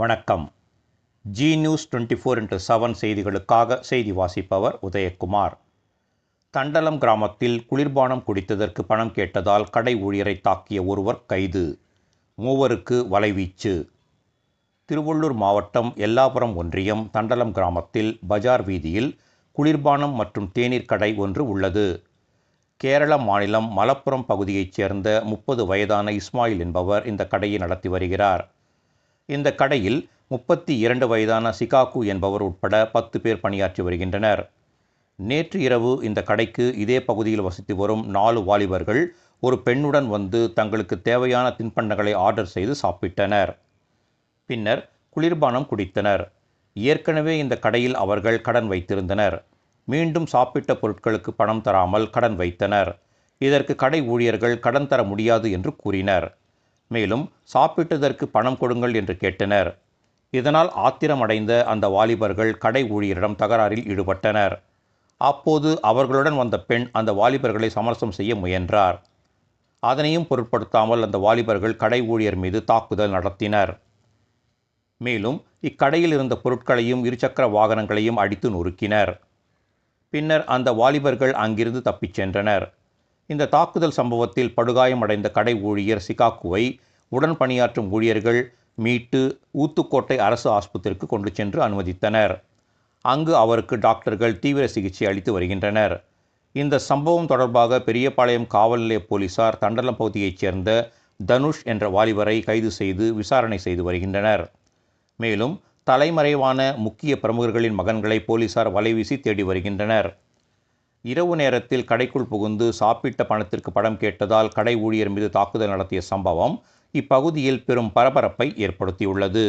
வணக்கம். G news 24x7 செய்திகளுக்காக செய்தி வாசிப்பவர் உதயகுமார். தண்டலம் கிராமத்தில் குளிர்பானம் குடித்ததற்கு பணம் கேட்டதால் கடை ஊழியரை தாக்கிய ஒருவர் கைது. 3 வலைவீச்சு. திருவள்ளூர் மாவட்டம் எல்லாபுரம் ஒன்றியம் தண்டலம் கிராமத்தில் பஜார் வீதியில் குளிர்பானம் மற்றும் தேநீர் கடை ஒன்று உள்ளது. கேரள மாநிலம் மலப்புரம் பகுதியைச் சேர்ந்த 30 வயதான இஸ்மாயில் என்பவர் இந்த கடையை நடத்தி வருகிறார். இந்த கடையில் 32 வயதான சிகாக்கு என்பவர் உட்பட 10 பேர் பணியாற்றி வருகின்றனர். நேற்று இரவு இந்த கடைக்கு இதே பகுதியில் வசித்து வரும் 4 வாலிபர்கள் ஒரு பெண்ணுடன் வந்து தங்களுக்கு தேவையான தின்பண்டங்களை ஆர்டர் செய்து சாப்பிட்டனர். பின்னர் குளிர்பானம் குடித்தனர். ஏற்கனவே இந்த கடையில் அவர்கள் கடன் வைத்திருந்தனர். மீண்டும் சாப்பிட்ட பொருட்களுக்கு பணம் தராமல் கடன் வைத்தனர். இதற்கு கடை ஊழியர்கள் கடன் தர முடியாது என்று கூறினர். மேலும் சாப்பிட்டதற்கு பணம் கொடுங்கள் என்று கேட்டனர். இதனால் ஆத்திரமடைந்த அந்த வாலிபர்கள் கடை ஊழியரிடம் தகராறில் ஈடுபட்டனர். அப்போது அவர்களுடன் வந்த பெண் அந்த வாலிபர்களை சமரசம் செய்ய முயன்றார். அதனையும் பொருட்படுத்தாமல் அந்த வாலிபர்கள் கடை ஊழியர் மீது தாக்குதல் நடத்தினர். மேலும் இக்கடையில் இருந்த பொருட்களையும் இருசக்கர வாகனங்களையும் அடித்து நொறுக்கினர். பின்னர் அந்த வாலிபர்கள் அங்கிருந்து தப்பிச் சென்றனர். இந்த தாக்குதல் சம்பவத்தில் படுகாயமடைந்த கடை ஊழியர் சிகாக்குவை உடன் பணியாற்றும் ஊழியர்கள் மீட்டு ஊத்துக்கோட்டை அரசு ஆஸ்பத்திரிக்கு கொண்டு சென்று அனுமதித்தனர். அங்கு அவருக்கு டாக்டர்கள் தீவிர சிகிச்சை அளித்து வருகின்றனர். இந்த சம்பவம் தொடர்பாக பெரியபாளையம் காவல் நிலைய போலீசார் தண்டலம் பகுதியைச் சேர்ந்த தனுஷ் என்ற வாலிபரை கைது செய்து விசாரணை செய்து வருகின்றனர். மேலும் தலைமறைவான முக்கிய பிரமுகர்களின் மகன்களை போலீசார் வலைவீசி தேடி வருகின்றனர். இரவு நேரத்தில் கடைக்குள் புகுந்து சாப்பிட்ட பணத்திற்கு பணம் கேட்டதால் கடை ஊழியர் மீது தாக்குதல் நடத்திய சம்பவம் இப்பகுதியில் பெரும் பரபரப்பை ஏற்படுத்தியுள்ளது.